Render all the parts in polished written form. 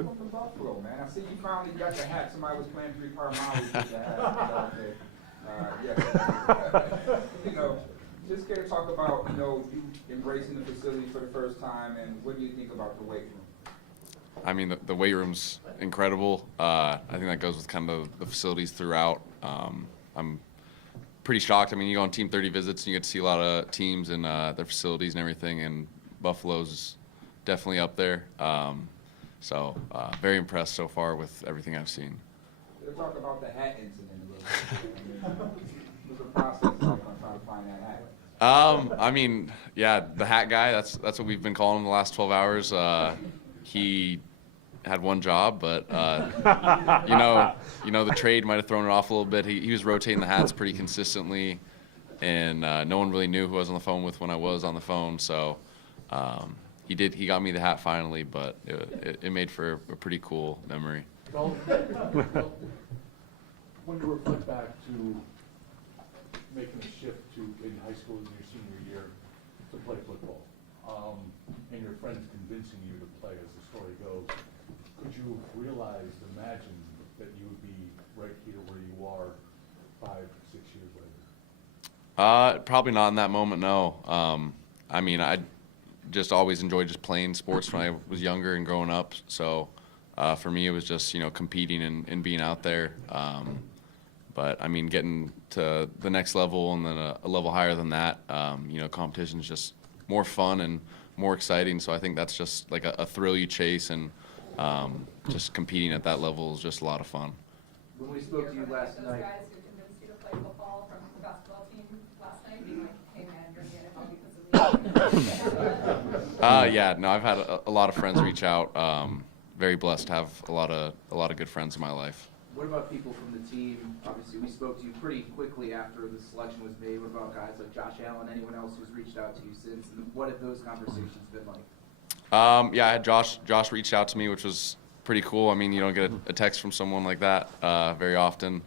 good. I'm from Buffalo, man. I see you finally got the hat. Somebody was playing 3-part miles with the hat. Yes. You know, just care to talk about, you know, you embracing the facility for the first time, and what do you think about the weight room? I mean, the weight room's incredible. I think that goes with kind of the facilities throughout. I'm pretty shocked. I mean, you go on Team 30 visits, and you get to see a lot of teams and their facilities and everything, and Buffalo's definitely up there. So very impressed so far with everything I've seen. Let's talk about the hat incident a little bit. I mean, what was the process like on trying to find that hat? I mean, yeah, the hat guy, that's what we've been calling him the last 12 hours. He had one job, but you know, the trade might have thrown it off a little bit. He was rotating the hats pretty consistently, and no one really knew who I was on the phone with when I was on the phone. So he got me the hat finally, but it made for a pretty cool memory. When you reflect back to making a shift to in high school in your senior year to play football, and your friends convincing you to play, as the story goes, could you have realized, imagine that you would be right here where you are 5, 6 years later? Probably not in that moment, no. I mean, I just always enjoyed just playing sports when I was younger and growing up. So for me, it was just, you know, competing and being out there. But I mean, getting to the next level and then a level higher than that, you know, competition is just more fun and more exciting. So I think that's just like a thrill you chase, and just competing at that level is just a lot of fun. When we spoke to you last those night, guys who convinced you to play football from the basketball team last night, being like, hey man, you're in the NFL because of me. Yeah, no, I've had a lot of friends reach out. Very blessed to have a lot of good friends in my life. what about people from the team? Obviously, we spoke to you pretty quickly after the selection was made. What about guys like Josh Allen, anyone else who's reached out to you since? And what have those conversations been like? Yeah, I had Josh reached out to me, which was pretty cool. I mean, you don't get a text from someone like that very often.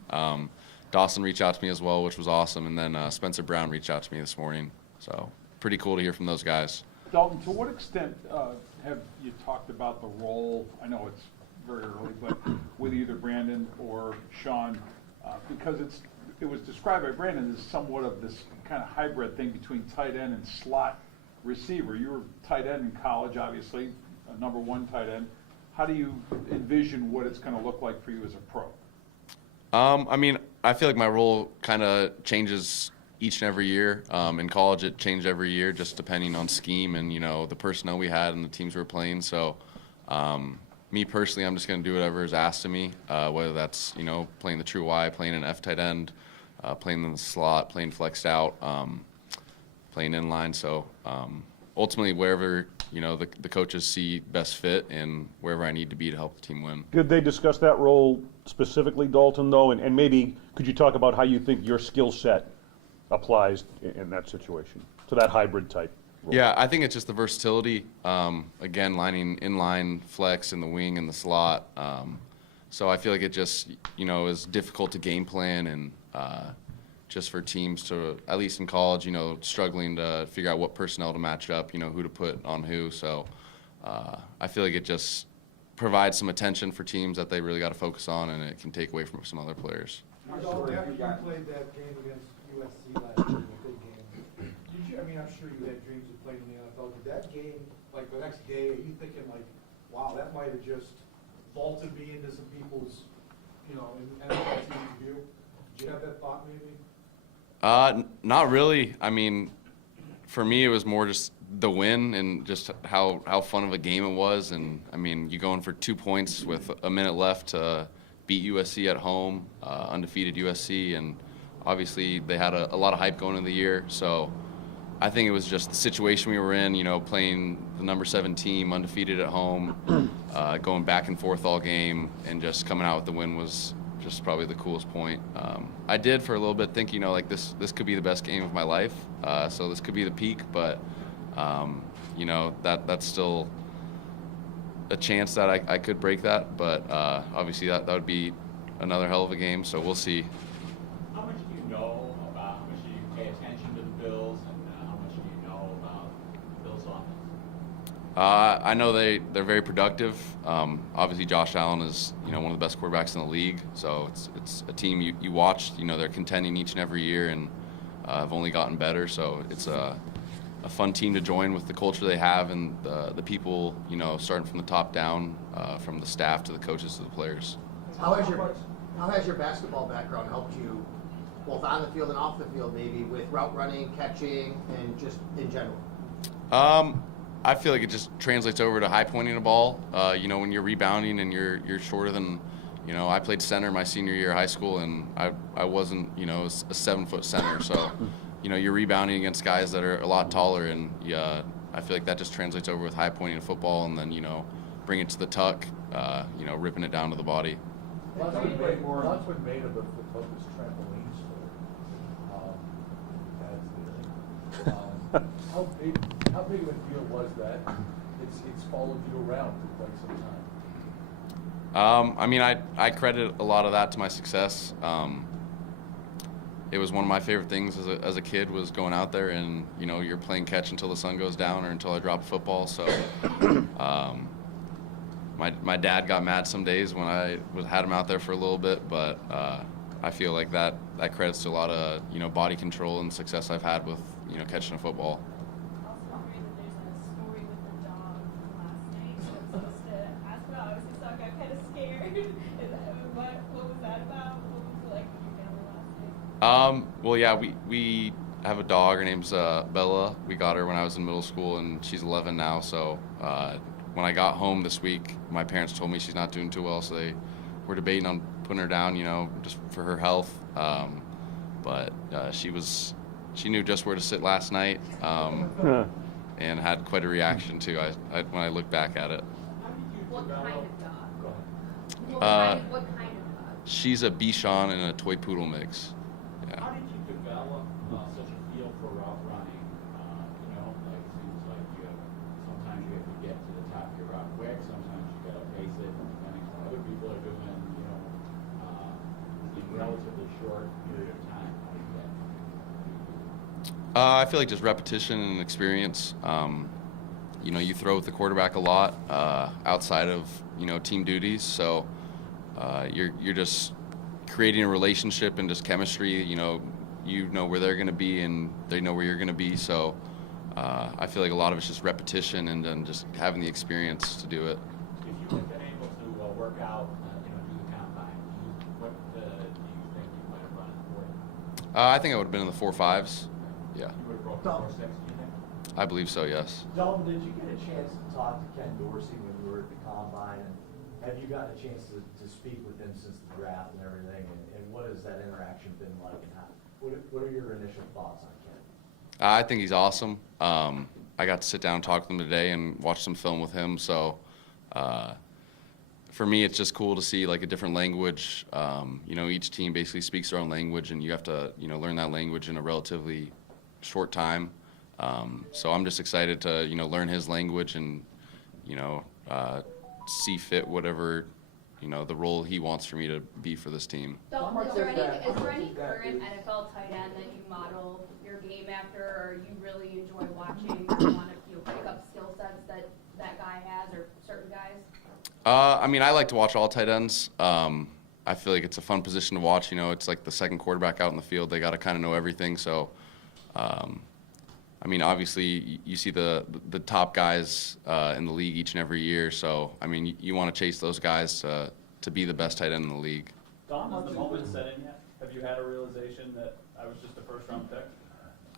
Dawson reached out to me as well, which was awesome. And then Spencer Brown reached out to me this morning. So pretty cool to hear from those guys. Dalton, to what extent have you talked about the role, I know it's very early, but with either Brandon or Sean, because it was described by Brandon as somewhat of this kind of hybrid thing between tight end and slot receiver. You were tight end in college, obviously, a number one tight end. How do you envision what it's going to look like for you as a pro? I mean, I feel like my role kind of changes each and every year. In college, it changed every year, just depending on scheme and, you know, the personnel we had and the teams we were playing. So, me personally, I'm just going to do whatever is asked of me, whether that's, you know, playing the true Y, playing an F tight end, playing in the slot, playing flexed out, playing inline. So, ultimately, wherever, you know, the coaches see best fit and wherever I need to be to help the team win. Did they discuss that role specifically, Dalton, though? And maybe could you talk about how you think your skill set applies in that situation, to that hybrid type role? Yeah, I think it's just the versatility. Again, lining inline, flex in the wing and the slot. So I feel like it just, you know, is difficult to game plan, and just for teams to, at least in college, you know, struggling to figure out what personnel to match up, you know, who to put on who. So I feel like it just provides some attention for teams that they really got to focus on, and it can take away from some other players. After you played that game against USC last year, a big game, did you, I mean, I'm sure you had dreams of playing in the NFL. Did that game, like the next day, are you thinking like, wow, that might have just vaulted me into some people's, you know, in NFL team's view? Did you have that thought maybe? Not really. I mean, for me, it was more just the win and just how fun of a game it was. And I mean, you go in for 2 points with a minute left to beat USC at home, undefeated USC, and obviously they had a lot of hype going into the year. So I think it was just the situation we were in, you know, playing the number 7 team, undefeated at home, going back and forth all game, and just coming out with the win was just probably the coolest point. I did for a little bit think, you know, like this could be the best game of my life, so this could be the peak, but you know, that's still a chance that I could break that, but obviously that would be another hell of a game, so we'll see. How much do you know about, how much do you pay attention to the Bills, and how much do you know about the Bills' offense? I know they're very productive. Obviously, Josh Allen is one of the best quarterbacks in the league. So it's a team you watch. They're contending each and every year and have only gotten better. So it's a fun team to join with the culture they have and the people. Starting from the top down, from the staff to the coaches to the players. How has your basketball background helped you, both on the field and off the field, maybe with route running, catching, and just in general? I feel like it just translates over to high pointing a ball. When you're rebounding and you're shorter than, I played center my senior year of high school, and I wasn't, a 7-foot center. So, you're rebounding against guys that are a lot taller, and I feel like that just translates over with high pointing of football, and then bring it to the tuck, ripping it down to the body. Lots been made of this trampolines for that's the thing. How big of a deal was that? It's followed you around for quite some time. I credit a lot of that to my success. It was one of my favorite things as a kid was going out there and you're playing catch until the sun goes down or until I drop a football. So my dad got mad some days when I had him out there for a little bit, but I feel like that credits to a lot of body control and success I've had with catching a football. Also wondering that there's a story with the dog from last night. So I'm supposed to ask about. Obviously, so I got kind of scared. What was that about? What was it like with your family last night? Well, yeah, we have a dog. Her name's Bella. We got her when I was in middle school, and she's 11 now. So when I got home this week, my parents told me she's not doing too well, so they were debating on putting her down, just for her health. But she knew just where to sit last night, and had quite a reaction too. When I look back at it. What kind of dog? What kind of dog? She's a Bichon and a toy poodle mix. Yeah. How did you develop such a feel for route running? It seems like sometimes you have to get to the top of your route quick, sometimes you got to pace it, depending on what other people are doing, in a relatively short period of time. How do you get? I feel like just repetition and experience. You throw with the quarterback a lot outside of team duties, so you're just creating a relationship and just chemistry. You know where they're going to be and they know where you're going to be. So I feel like a lot of it's just repetition and then just having the experience to do it. If you had been able to work out, do the combine, what do you think you might have run in 40? I think I would have been in the 4.5s. Yeah, You would have broken 4.6, do you think? I believe so. Yes. Dalton, did you get a chance to talk to Ken Dorsey when you were at the combine? And have you gotten a chance to speak with him since the draft and everything? And what has that interaction been like? And what are your initial thoughts on Ken? I think he's awesome. I got to sit down and talk to him today and watch some film with him. So for me, it's just cool to see like a different language. Each team basically speaks their own language, and you have to learn that language in a relatively short time. So I'm just excited to learn his language and see fit whatever the role he wants for me to be for this team. Dalton, is there any current NFL tight end that you model your game after, or you really enjoy watching, or you want to pick up skill sets that guy has, or certain guys? I like to watch all tight ends. I feel like it's a fun position to watch. It's like the second quarterback out in the field. They got to kind of know everything. So, obviously you see the top guys in the league each and every year. So, you want to chase those guys to be the best tight end in the league. Dom, has the moment set in yet? Have you had a realization that I was just a first-round pick?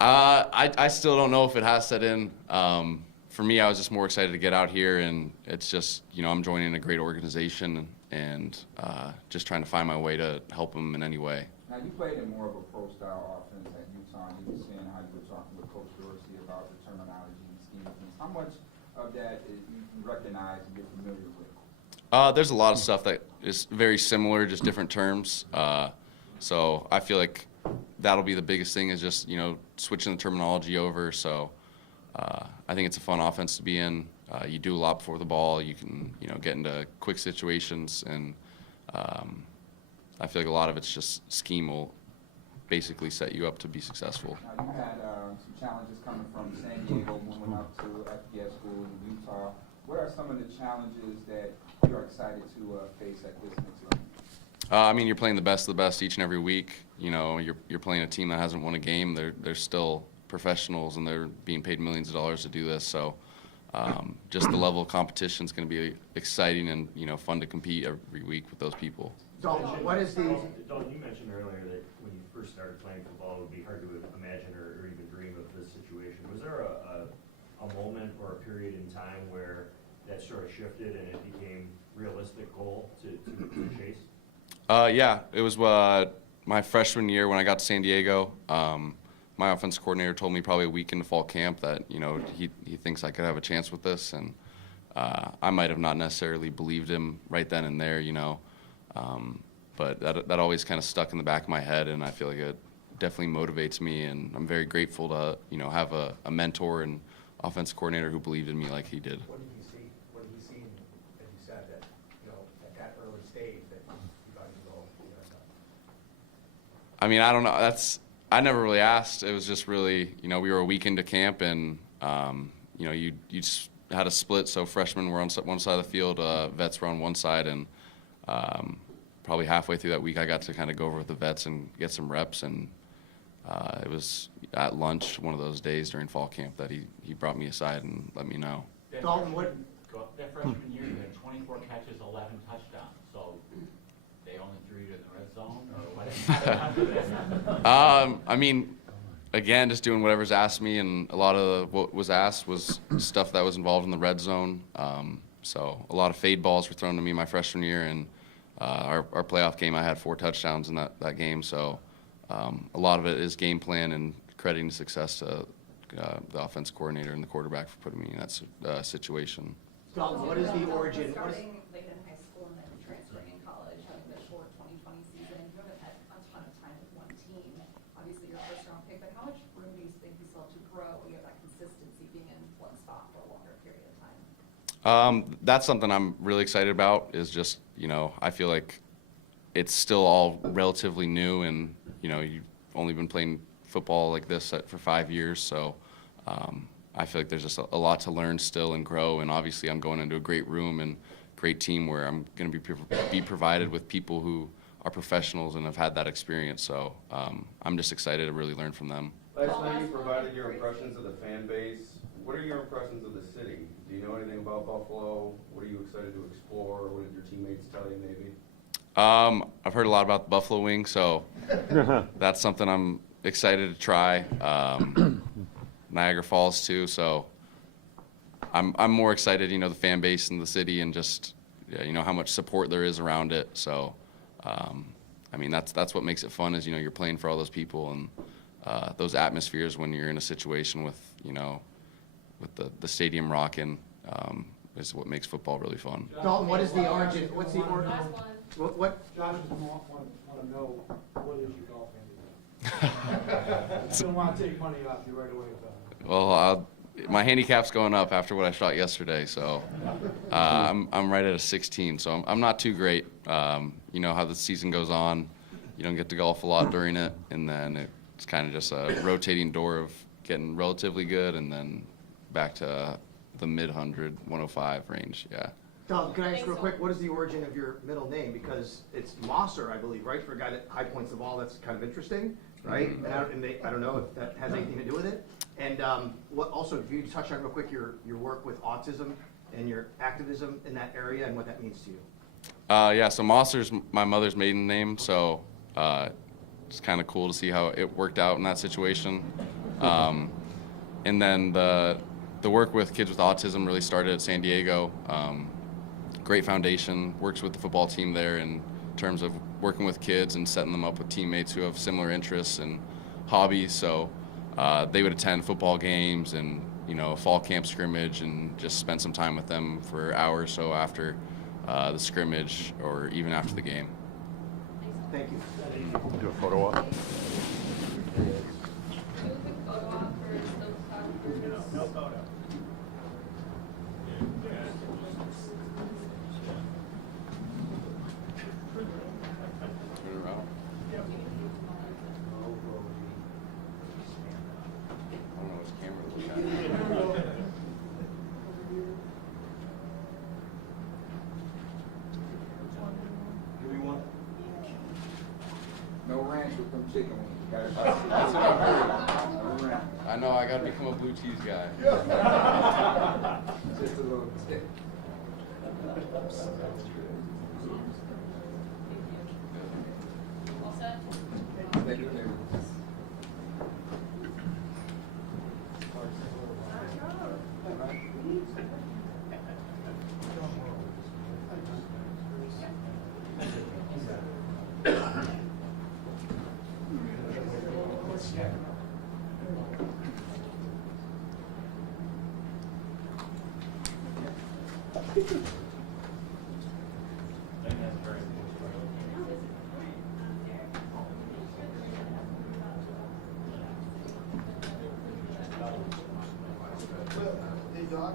I still don't know if it has set in. For me, I was just more excited to get out here, and it's just, I'm joining a great organization and just trying to find my way to help them in any way. Now, you played in more of a pro-style offense at Utah, and you were saying how you were talking with Coach Dorsey about the terminology and scheme of things. How much of that is you recognize and you're familiar with? There's a lot of stuff that is very similar, just different terms. So I feel like that'll be the biggest thing is just, switching the terminology over. So I think it's a fun offense to be in. You do a lot before the ball. You can, get into quick situations, and I feel like a lot of it's just scheme will basically set you up to be successful. Now, you had some challenges coming from San Diego, moving up to FBS school in Utah. What are some of the challenges that you are excited to face at this next level? I mean, you're playing the best of the best each and every week. You know, you're playing a team that hasn't won a game. They're still professionals, and they're being paid millions of dollars to do this. So just the level of competition is going to be exciting and, you know, fun to compete every week with those people. Dalton, what is the, Dalton, you mentioned earlier that when you first started playing football, it would be hard to imagine or even dream of this situation. Was there a moment or a period in time where that sort of shifted and it became realistic goal to chase? Yeah, it was my freshman year when I got to San Diego. My offensive coordinator told me probably a week into fall camp that, you know, he thinks I could have a chance with this, and I might have not necessarily believed him right then and there, you know, but that always kind of stuck in the back of my head, and I feel like it definitely motivates me, and I'm very grateful to, you know, have a mentor and offensive coordinator who believed in me like he did. What did he see? What did he see, as you said, that, you know, at that early stage that you thought you go, I mean, I don't know. I never really asked. It was just really, you know, we were a week into camp, and you know, you just had a split. So freshmen were on one side of the field, vets were on one side, and probably halfway through that week, I got to kind of go over with the vets and get some reps. And it was at lunch one of those days during fall camp that he brought me aside and let me know. Dalton, what, That freshman year, you had 24 catches, 11 touchdowns, so they only threw you in the red zone, or what? I mean, again, just doing whatever's asked me, and a lot of what was asked was stuff that was involved in the red zone. So a lot of fade balls were thrown to me my freshman year, and our playoff game, I had 4 touchdowns in that game. So a lot of it is game plan and crediting success to the offense coordinator and the quarterback for putting me in that situation. Dalton, what is the origin? What is, Starting like in high school and then transferring in college, having the short 2020 season, you haven't had a ton of time with one team. Obviously, your first round pick, but how much room do you think you still have to grow when you have that consistency being in one spot for a longer period of time? That's something I'm really excited about. Is just, you know, I feel like it's still all relatively new, and you know, you've only been playing football like this for 5 years, so. I feel like there's just a lot to learn still and grow, and obviously I'm going into a great room and great team where I'm going to be provided with people who are professionals and have had that experience. So I'm just excited to really learn from them. Last night you provided your impressions of the fan base. What are your impressions of the city? Do you know anything about Buffalo? What are you excited to explore? What did your teammates tell you maybe? I've heard a lot about the buffalo wing, so that's something I'm excited to try. Niagara Falls too, so I'm more excited, you know, the fan base in the city and just, you know, how much support there is around it. So, I mean, that's what makes it fun is, you know, you're playing for all those people and those atmospheres when you're in a situation with, you know, with the stadium rocking is what makes football really fun. Dalton, what is the origin? What's the origin? What? Josh just want to know, what is your golf handicap? I don't want to take money off you right away, but. Well, my handicap's going up after what I shot yesterday, so I'm right at a 16, so I'm not too great. You know how the season goes on, you don't get to golf a lot during it, and then it's kind of just a rotating door of getting relatively good, and then back to the mid-100, 105 range, yeah. Dalton, can I ask real quick, what is the origin of your middle name? Because it's Mosser, I believe, right? For a guy that high points the ball, that's kind of interesting, right? And I don't know if that has anything to do with it. And what also, if you touch on real quick your work with autism and your activism in that area and what that means to you. Yeah, so Mosser's my mother's maiden name, so it's kind of cool to see how it worked out in that situation. And then the work with kids with autism really started at San Diego. Great foundation, works with the football team there in terms of working with kids and setting them up with teammates who have similar interests and hobbies. So they would attend football games and, you know, fall camp scrimmage and just spend some time with them for an hour or so after the scrimmage or even after the game. Thank you. Do a photo op. No photo. with them chicken wings. You gotta try That's what I've heard. Around. I know, I gotta become a blue cheese guy. Just a little tip. All set? Thank you, David. Hey, Doc.